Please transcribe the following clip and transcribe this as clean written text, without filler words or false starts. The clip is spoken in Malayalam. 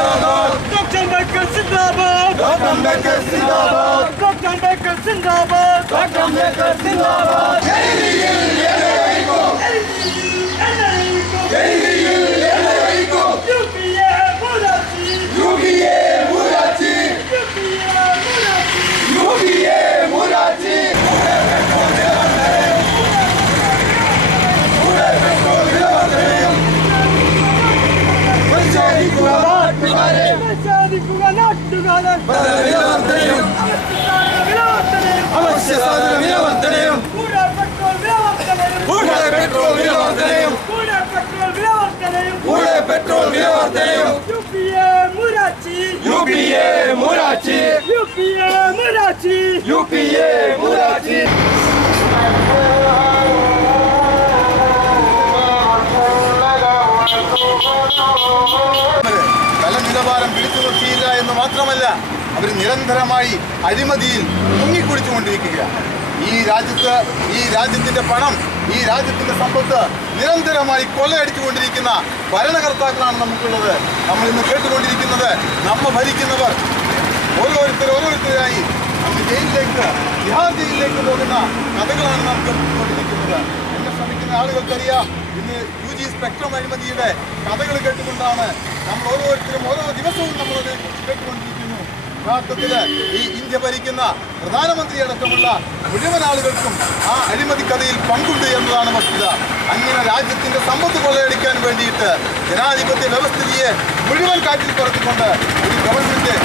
Zindabad. Dr. Ambedkar Zindabad. Dr. Ambedkar Zindabad. Dr. Ambedkar Zindabad. Dr. Ambedkar Zindabad. നിലവാരം പിടിച്ചു നിർത്തിയില്ല എന്ന് മാത്രമല്ല, അവർ നിരന്തരമായി അഴിമതിയിൽ മുങ്ങിക്കുടിച്ചുകൊണ്ടിരിക്കുകയാണ്. ഈ രാജ്യത്തിന്റെ പണം, ഈ രാജ്യത്തിന്റെ സമ്പത്ത് നിരന്തരമായി കൊള്ളയടിച്ചുകൊണ്ടിരിക്കുന്ന ഭരണകർത്താക്കളാണ് നമുക്കുള്ളത്. നമ്മൾ ഇന്ന് കേട്ടുകൊണ്ടിരിക്കുന്നത്, നമ്മ ഭരിക്കുന്നവർ ഓരോരുത്തരായി നമ്മൾ തിഹാർ ജയിലിലേക്ക് പോകുന്ന കഥകളാണ് നാം കേട്ടുകൊണ്ടിരിക്കുന്നത്. എന്നെ ശ്രമിക്കുന്ന ആളുകൾക്കറിയാം, ഇന്ന് UG സ്പെക്ട്രം അഴിമതിയുടെ കഥകൾ കേട്ടുകൊണ്ടാണ് നമ്മൾ ഓരോരുത്തരും ഓരോ ദിവസവും നമ്മളത് കേട്ടുകൊണ്ടിരിക്കുന്നു. യഥാർത്ഥത്തിൽ ഈ ഇന്ത്യ ഭരിക്കുന്ന പ്രധാനമന്ത്രി അടക്കമുള്ള മുഴുവൻ ആളുകൾക്കും ആ അഴിമതി കഥയിൽ പങ്കുണ്ട് എന്നതാണ് വസ്തുത. അങ്ങനെ രാജ്യത്തിന്റെ സമ്പത്ത് കൊള്ളയടിക്കാൻ വേണ്ടിയിട്ട് ജനാധിപത്യ വ്യവസ്ഥിതിയെ മുഴുവൻ കാറ്റിൽ പറത്തിക്കൊണ്ട് ഒരു ഗവൺമെന്റ്